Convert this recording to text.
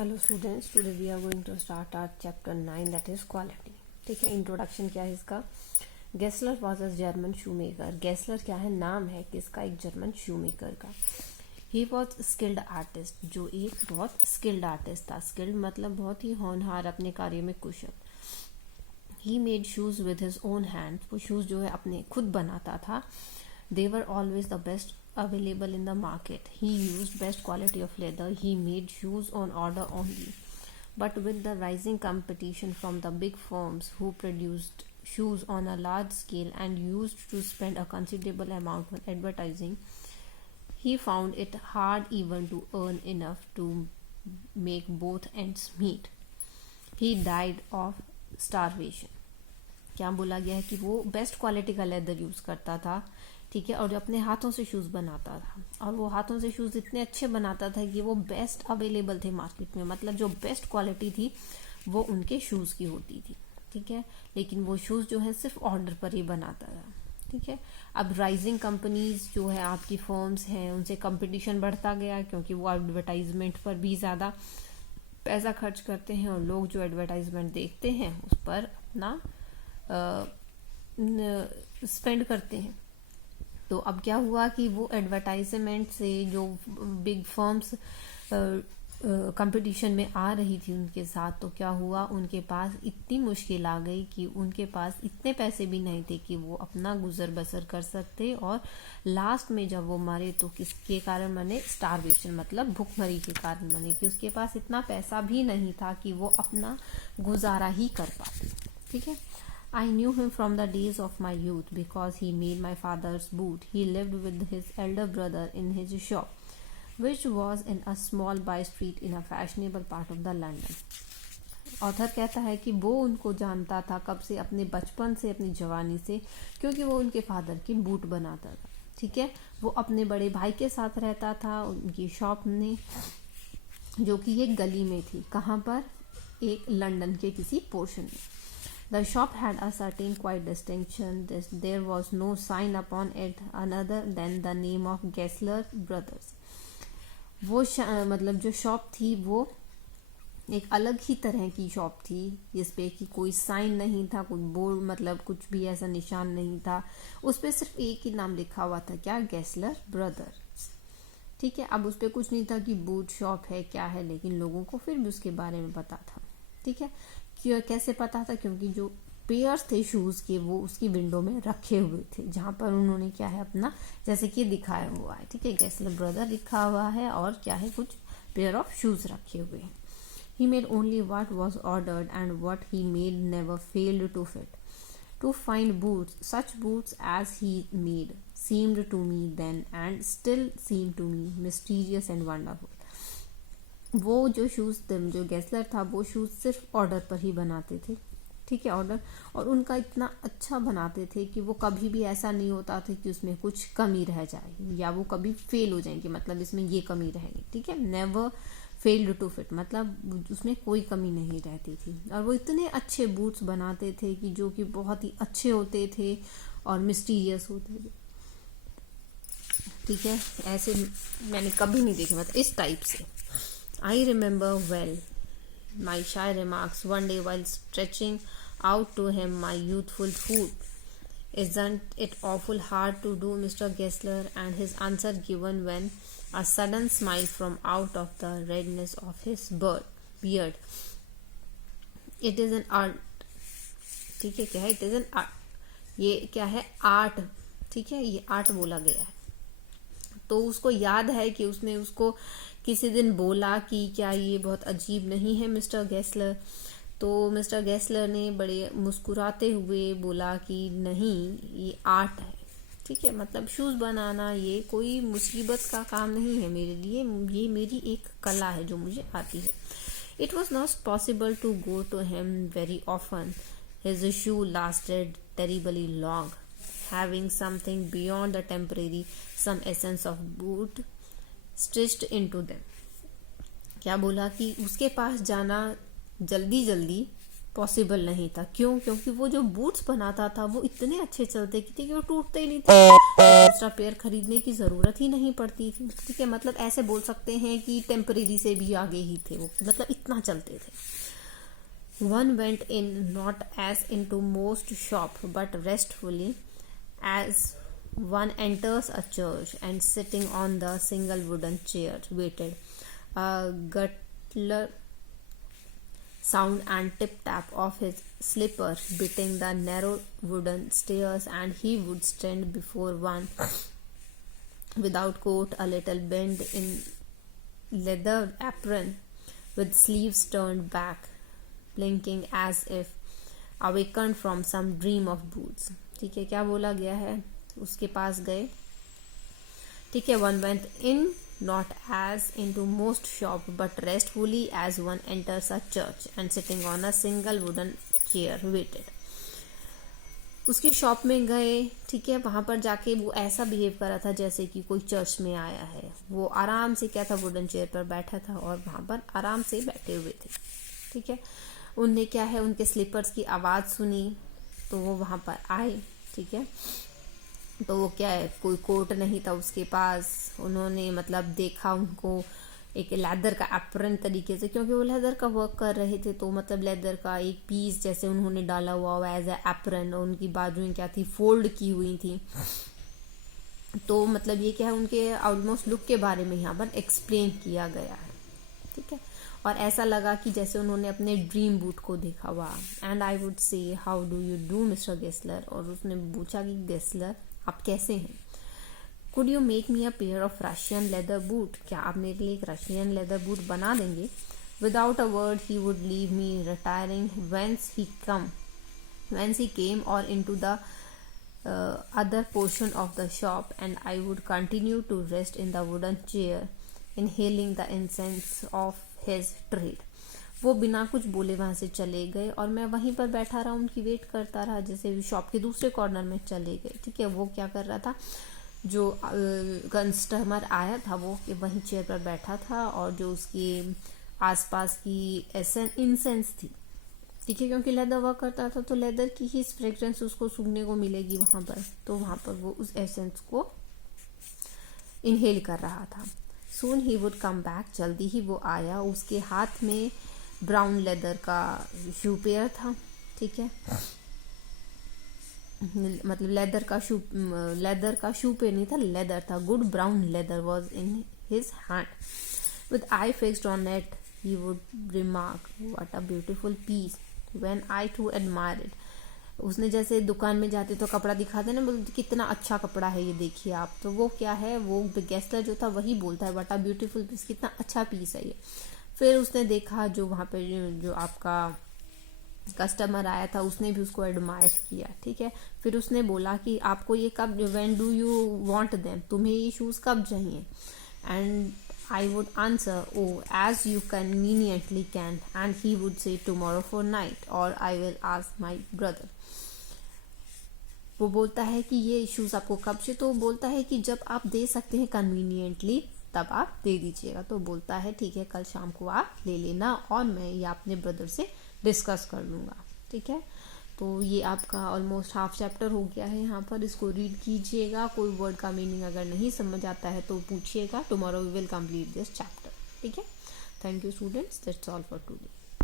Hello students, today we are going to start our chapter 9 that is quality. ठीक है, introduction क्या है इसका। Gessler was a German shoe maker. Gessler क्या है, नाम है किसका, एक जर्मन शू मेकर का। ही वॉज स्किल्ड आर्टिस्ट, जो एक बहुत स्किल्ड आर्टिस्ट था। स्किल्ड मतलब बहुत ही होनहार, अपने कार्य में कुशल। He made shoes with his own hand, वो शूज जो है अपने खुद बनाता था। They were always the best available in the market. He used best quality of leather. He made shoes on order only. But with the rising competition from the big firms who produced shoes on a large scale and used to spend a considerable amount on advertising, he found it hard even to earn enough to make both ends meet. He died of starvation. क्या बोला गया है कि वो best quality का leather use करता था, ठीक है, और अपने हाथों से शूज बनाता था। और वो हाथों से शूज इतने अच्छे बनाता था कि वो बेस्ट अवेलेबल थे मार्केट में, मतलब जो बेस्ट क्वालिटी थी वो उनके शूज की होती थी। ठीक है, लेकिन वो शूज जो है सिर्फ ऑर्डर पर ही बनाता था। ठीक है, अब राइजिंग कंपनीज जो है आपकी फर्म्स हैं, उनसे कंपटीशन बढ़ता गया क्योंकि वो एडवर्टाइजमेंट पर भी ज़्यादा पैसा खर्च करते हैं और लोग जो एडवर्टाइजमेंट देखते हैं उस पर अपना स्पेंड करते हैं। तो अब क्या हुआ कि वो एडवर्टाइजमेंट से जो बिग फर्म्स कंपटीशन में आ रही थी उनके साथ, तो क्या हुआ, उनके पास इतनी मुश्किल आ गई कि उनके पास इतने पैसे भी नहीं थे कि वो अपना गुजर बसर कर सकते। और लास्ट में जब वो मरे तो किसके कारण मरे, स्टारवेशन मतलब भूखमरी के कारण मरे, कि उसके पास इतना पैसा भी नहीं था कि वो अपना गुजारा ही कर पाते। ठीक है, I knew him from the days of my youth because he made my father's boot. He lived with his elder brother in his shop, which was in a small by street in a fashionable part of the London. Author कहता है कि वो उनको जानता था कब से, अपने बचपन से, अपनी जवानी से, क्योंकि वो उनके फादर की बूट बनाता था। ठीक है, वो अपने बड़े भाई के साथ रहता था उनकी शॉप में, जो कि एक गली में थी। कहाँ पर, एक लंदन के किसी पोर्शन में। The shop had a certain quiet distinction. There was no sign upon it other than the name of Gessler Brothers. वो मतलब जो शॉप थी वो एक अलग ही तरह की शॉप थी, जिसपे कि कोई साइन नहीं था, कोई बोर्ड मतलब कुछ भी ऐसा निशान नहीं था। उस पर सिर्फ एक ही नाम लिखा हुआ था, क्या, गेस्लर ब्रदर्स। ठीक है, अब उस पर कुछ नहीं था कि बूट शॉप है क्या है, लेकिन लोगों को फिर भी उसके बारे में पता था। ठीक है, कैसे पता था, क्योंकि जो पेयर्स थे शूज के वो उसकी विंडो में रखे हुए थे, जहां पर उन्होंने क्या है अपना, जैसे कि दिखाया हुआ है। ठीक है, गेस्लर ब्रदर लिखा हुआ है और क्या है, कुछ पेयर ऑफ शूज रखे हुए हैं। He made only what was ordered and what he made never failed to fit. To find boots, such boots as he made, seemed to me then and still seem to me mysterious and wonderful. वो जो shoes थे, जो Gessler था, वो shoes सिर्फ order पर ही बनाते थे। ठीक है, ऑर्डर, और उनका इतना अच्छा बनाते थे कि वो कभी भी ऐसा नहीं होता था कि उसमें कुछ कमी रह जाए या वो कभी फेल हो जाएंगे, मतलब इसमें ये कमी रहेगी। ठीक है, नेवर फेल्ड टू फिट, मतलब उसमें कोई कमी नहीं रहती थी। और वो इतने अच्छे बूट्स बनाते थे कि जो कि बहुत ही अच्छे होते थे और मिस्टीरियस होते थे। ठीक है, ऐसे मैंने कभी नहीं देखे, मतलब इस टाइप से। I remember well my shy remarks one day while stretching out to him my youthful foot. Isn't it awful hard to do, Mr. Gessler? And his answer given when a sudden smile from out of the redness of his beard. It is an art. ठीक है, क्या है, it is an art. ये क्या है, art. ठीक है, ये आर्ट बोला गया है। तो उसको याद है कि उसने उसको किसी दिन बोला कि क्या ये बहुत अजीब नहीं है मिस्टर गेस्लर। तो मिस्टर गेस्लर ने बड़े मुस्कुराते हुए बोला कि नहीं, ये आर्ट है। ठीक है, मतलब शूज़ बनाना ये कोई मुसीबत का काम नहीं है मेरे लिए, ये मेरी एक कला है जो मुझे आती है। It was not possible to go to him very often. His shoe lasted terribly long, having something beyond the temporary, some essence of boot stitched into them. क्या बोला कि उसके पास जाना जल्दी जल्दी पॉसिबल नहीं था। क्यों? क्योंकि वो जो बूट्स बनाता था वो इतने अच्छे चलते थे कि वो टूटते ही नहीं थे, तो दूसरा पेयर खरीदने की ज़रूरत ही नहीं पड़ती थी। ठीक है, मतलब ऐसे बोल सकते हैं कि टेम्परेरी से भी आगे ही थे वो, मतलब इतना चलते थे। One went in not as into most shop but restfully as one enters a church and sitting on the single wooden chair waited a guttural sound and tip tap of his slipper beating the narrow wooden stairs, and he would stand before one without coat, a little bent in leather apron with sleeves turned back, blinking as if awakened from some dream of boots. ठीक है, क्या बोला गया है? उसके पास गए, ठीक है, one went in not as into most shop but restfully as one enters a church and sitting on a single wooden chair waited. उसकी शॉप में गए, ठीक है, वहां पर जाके वो ऐसा बिहेव कर रहा था जैसे कि कोई चर्च में आया है। वो आराम से क्या था, वुडन चेयर पर बैठा था और वहां पर आराम से बैठे हुए थे। ठीक है, उनने क्या है, उनके स्लीपर्स की आवाज़ सुनी तो वो वहाँ पर आए। ठीक है, तो वो क्या है, कोई कोट नहीं था उसके पास। उन्होंने मतलब देखा उनको एक लेदर का एप्रन तरीके से, क्योंकि वो लेदर का वर्क कर रहे थे, तो मतलब लेदर का एक पीस जैसे उन्होंने डाला हुआ एज ए एप्रन, और उनकी बाजुएं क्या थी, फोल्ड की हुई थी। तो मतलब ये क्या है, उनके ऑलमोस्ट लुक के बारे में यहाँ पर एक्सप्लेन किया गया है। ठीक है, और ऐसा लगा कि जैसे उन्होंने अपने ड्रीम बूट को देखा हुआ। And I would say how do you do mister Gessler, और उसने पूछा कि गेस्लर आप कैसे हैं। Could you make me a pair of Russian leather boot, क्या आप मेरे लिए एक रशियन लेदर बूट बना देंगे। Without a word he would leave me retiring whence he came और in to the other portion of the shop, and I would continue to rest in the wooden chair inhaling the incense of his trade. वो बिना कुछ बोले वहां से चले गए और मैं वहीं पर बैठा रहा, उनकी वेट करता रहा, जैसे शॉप के दूसरे कॉर्नर में चले गए। ठीक है, वो क्या कर रहा था, जो कस्टमर आया था वो वहीं चेयर पर बैठा था और जो उसके आसपास की इंसेंस थी। ठीक है, क्योंकि लेदर वर्क करता था तो लेदर की ही फ्रेग्रेंस उसको सूंघने को मिलेगी वहां पर, तो वहां पर वो उस एसेंस को इनहेल कर रहा था। सून ही वुड कम बैक, जल्दी ही वो आया। उसके हाथ में ब्राउन लेदर का शू पेयर था। ठीक है, मतलब लेदर का शू पेयर नहीं था, लेदर था। Good brown leather was in his hand. With I fixed on it he would remark what a beautiful piece when I too admire it. उसने जैसे दुकान में जाते तो कपड़ा दिखाते ना, बोलते कितना अच्छा कपड़ा है ये देखिए आप, तो वो क्या है, वो गेस्लर जो था वही बोलता है व्हाट अ ब्यूटीफुल पीस, कितना अच्छा पीस है ये। फिर उसने देखा जो वहाँ पे जो आपका कस्टमर आया था उसने भी उसको एडमायर किया। ठीक है, फिर उसने बोला कि आपको ये कब, when do you want them, तुम्हें ये शूज कब चाहिए। And I would answer, oh, as you conveniently can, and he would say tomorrow for night, or I will ask my brother. वो बोलता है कि ये शूज आपको कब चाहिए, तो बोलता है कि जब आप दे सकते हैं कन्वीनियंटली तब आप दे दीजिएगा। तो बोलता है ठीक है, कल शाम को आप ले लेना और मैं ये अपने ब्रदर से डिस्कस कर लूँगा। ठीक है, तो ये आपका ऑलमोस्ट हाफ चैप्टर हो गया है यहाँ पर। इसको रीड कीजिएगा, कोई वर्ड का मीनिंग अगर नहीं समझ आता है तो पूछिएगा। Tomorrow we will complete this chapter. ठीक है, thank you students, that's all for today.